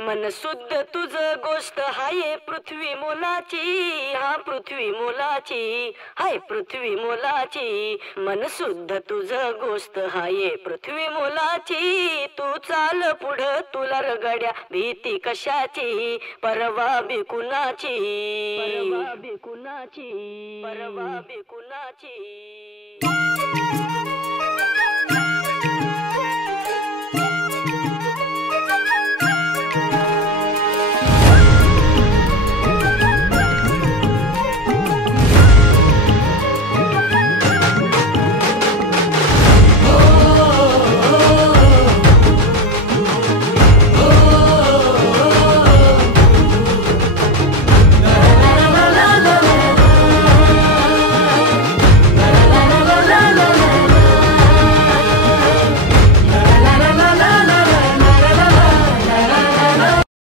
मन शुद्ध तुझ गोष्ट हाय पृथ्वी मोलाची, हा पृथ्वी मोलाची, हाय पृथ्वी मोलाची. मन शुद्ध तुझ गोष्ट हाय पृथ्वी मोलाची. तू चाल पुढ तुला रगड्या भीती कशाची, परवा बी कुणाची, परवा बी कुणाची, परवा बी कुणाची.